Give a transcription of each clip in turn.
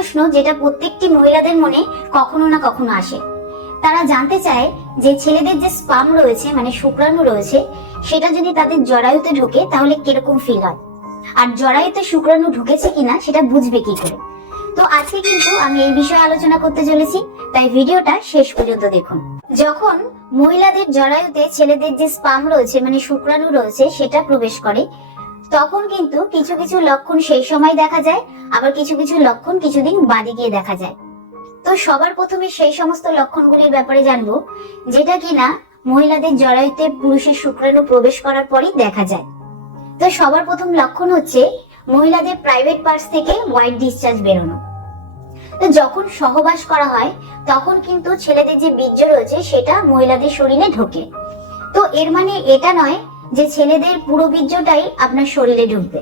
প্রশ্ন যেটা প্রত্যেকটি মহিলাদের মনে কখনো না কখনো আসে। তারা জানতে চায় যে ছেলেদের যে স্পার্ম রয়েছে মানে শুক্রাণু রয়েছে সেটা যদি তাদের জরায়ুতে ঢোকে তাহলে কিরকম ফিল হয়, আর জরায়ুতে শুক্রাণু ঢুকেছে কিনা সেটা বুঝবে কি করে। তো আজকে কিন্তু আমি এই বিষয়ে আলোচনা করতে চলেছি, তাই ভিডিওটা শেষ পর্যন্ত দেখুন। যখন মহিলাদের জরায়ুতে ছেলেদের যে স্পার্ম রয়েছে মানে শুক্রাণু রয়েছে সেটা প্রবেশ করে, তখন কিন্তু কিছু কিছু লক্ষণ সেই সময় দেখা যায়, আবার কিছু কিছু লক্ষণ কিছুদিন বাদে গিয়ে দেখা যায়। তো সবার প্রথমে সেই সমস্ত লক্ষণগুলির ব্যাপারে জানবো যেটা কিনা মহিলাদের জরায়ুতে পুরুষের শুক্রাণু প্রবেশ করার পরই দেখা যায়। তো সবার প্রথম লক্ষণ হচ্ছে মহিলাদের প্রাইভেট পার্টস থেকে হোয়াইট ডিসচার্জ বেরোনো। তো যখন সহবাস করা হয় তখন কিন্তু ছেলেদের যে বীর্য রয়েছে সেটা মহিলাদের শরীরে ঢোকে। তো এর মানে এটা নয় যে ছেলেদের পুরো বীর্যটাই আপনার শরীরে ঢুকবে।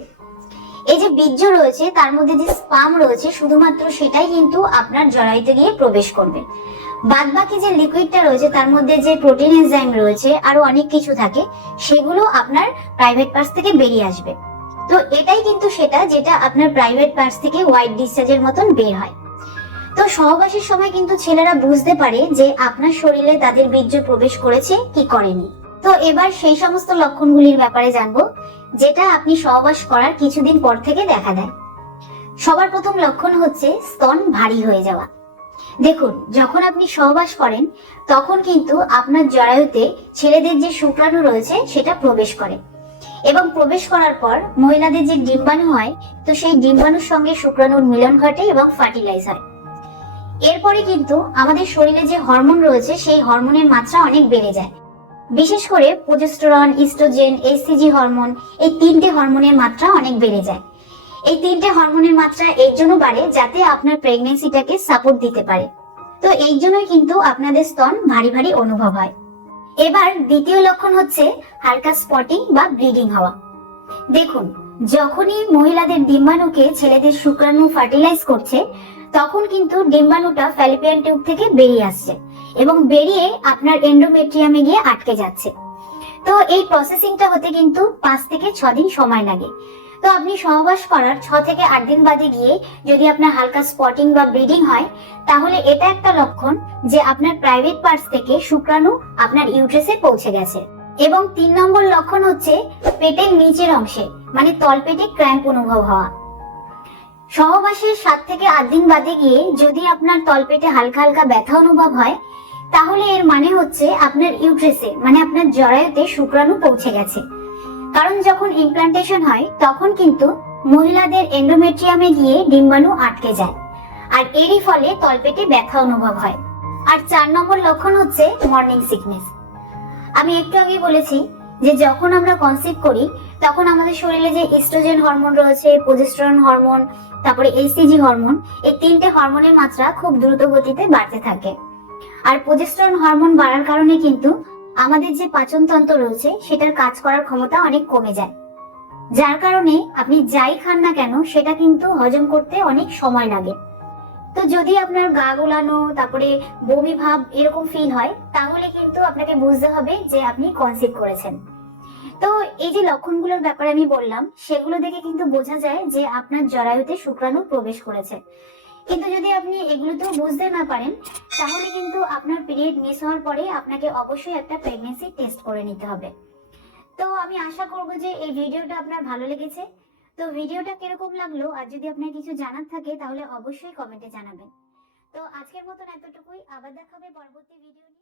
এই যে বীর্য রয়েছে তার মধ্যে যে স্পার্ম রয়েছে শুধুমাত্র সেটাই কিন্তু আপনার জরায়ুতে গিয়ে প্রবেশ করবে। বাদ বাকি যে লিকুইডটা রয়েছে তার মধ্যে যে প্রোটিন এনজাইম রয়েছে আরো অনেক কিছু থাকে, সেগুলো আপনার প্রাইভেট পার্টস থেকে বেরিয়ে আসবে। তো এটাই কিন্তু সেটা যেটা আপনার প্রাইভেট পার্টস থেকে হোয়াইট ডিসচার্জের মতন বের হয়। তো সহবাসের সময় কিন্তু ছেলেরা বুঝতে পারে যে আপনার শরীরে তাদের বীর্য প্রবেশ করেছে কি করেনি। তো এবার সেই সমস্ত লক্ষণগুলির ব্যাপারে জানবো যেটা আপনি সহবাস করার কিছুদিন পর থেকে দেখা দেয়। সবার প্রথম লক্ষণ হচ্ছে স্তন ভারী হয়ে যাওয়া। দেখুন, যখন আপনি সহবাস করেন তখন কিন্তু আপনার জরায়ুতে ছেলেদের যে শুক্রাণু রয়েছে সেটা প্রবেশ করে, এবং প্রবেশ করার পর মহিলাদের যে ডিম্বাণু হয় তো সেই ডিম্বাণুর সঙ্গে শুক্রাণুর মিলন ঘটে এবং ফার্টিলাইজ হয়। এরপরে কিন্তু আমাদের শরীরে যে হরমোন রয়েছে সেই হরমোনের মাত্রা অনেক বেড়ে যায়। বিশেষ করে প্রোজেস্টেরন, ইস্ট্রোজেন, এইচসিজি হরমোন, এই তিনটে হরমোনের মাত্রা অনেক বেড়ে যায়। এই তিনটে হরমোনের মাত্রা এর জন্য বাড়ে যাতে আপনার প্রেগন্যান্সিটাকে সাপোর্ট দিতে পারে। তো এই জন্যই কিন্তু আপনাদের স্তন ভারী ভারী অনুভব হয়। এবার দ্বিতীয় লক্ষণ হচ্ছে হালকা স্পটিং বা ব্লিডিং হওয়া। দেখুন, যখনই মহিলাদের ডিম্বাণুকে ছেলেদের শুক্রাণু ফার্টিলাইজ করছে তখন কিন্তু ডিম্বাণুটা ফ্যালোপিয়ান টিউব থেকে বেরিয়ে আসছে এবং বেরিয়ে আপনার এন্ডোমেট্রিয়ামে গিয়ে আটকে যাচ্ছে। তো এই প্রসেসিংটা হতে কিন্তু 5 থেকে 6 দিন সময় লাগে। তো আপনি সহবাস করার 6 থেকে 8 দিন বাদে গিয়ে যদি আপনার হালকা স্পটিং বা ব্লিডিং হয় তাহলে এটা একটা লক্ষণ যে আপনার প্রাইভেট পার্টস থেকে শুক্রাণু আপনার ইউট্রাসে পৌঁছে গেছে। এবং 3 নম্বর লক্ষণ হচ্ছে পেটের নিচের অংশে মানে তলপেটে ক্র্যাম্প অনুভব হওয়া। সহবাসের 7 থেকে 8 দিন বাদে গিয়ে যদি আপনার তলপেটে হালকা হালকা ব্যথা অনুভব হয় তাহলে এর মানে হচ্ছে আপনার ইউট্রাসে মানে আপনার জরায়ুতে শুক্রাণু পৌঁছে গেছে। কারণ যখন ইমপ্লান্টেশন হয় তখন কিন্তু মহিলাদের এন্ডোমেট্রিয়ামে গিয়ে ডিম্বাণু আটকে যায়, আর এরই ফলে তলপেটে ব্যথা অনুভব হয়। আর 4 নম্বর লক্ষণ হচ্ছে মর্নিং সিকনেস। আমি একটু আগে বলেছি যে যখন আমরা কনসিভ করি তখন আমাদের শরীরে যে ইস্ট্রোজেন হরমোন রয়েছে, প্রোজেস্টেরন হরমোন, তারপরে এইচসিজি হরমোন, এই তিনটে হরমোনের মাত্রা খুব দ্রুত গতিতে বাড়তে থাকে। আর প্রোজেস্টেরন হরমোন বাড়ার কারণে কিন্তু আমাদের যে পাচনতন্ত্র রয়েছে সেটার কাজ করার ক্ষমতা অনেক কমে যায়, যার কারণে আপনি যাই খান না কেন সেটা কিন্তু হজম করতে অনেক সময় লাগে। তো যদি আপনার গা গোলানো তারপরে বমি ভাব এরকম ফিল হয় তাহলে কিন্তু আপনাকে বুঝতে হবে যে আপনি কনসিভ করেছেন। তো এই যে লক্ষণগুলোর ব্যাপারে আমি বললাম সেগুলো দেখে কিন্তু বোঝা যায় যে আপনার জরায়ুতে শুক্রাণু প্রবেশ করেছে। কিন্তু যদি আপনি এগুলোতেও বুঝতে না পারেন তাহলে কিন্তু আপনার পিরিয়ড মিস হওয়ার পরে আপনাকে অবশ্যই একটা প্রেগন্যান্সি টেস্ট করে নিতে হবে। তো আমি আশা করব যে এই ভিডিওটা আপনার ভালো লেগেছে। তো ভিডিওটা কিরকম লাগলো আর যদি আপনার কিছু জানার থাকে তাহলে অবশ্যই কমেন্টে জানাবেন। তো আজকের মতন এতটুকুই, আবার দেখা হবে পরবর্তী ভিডিও নিয়ে।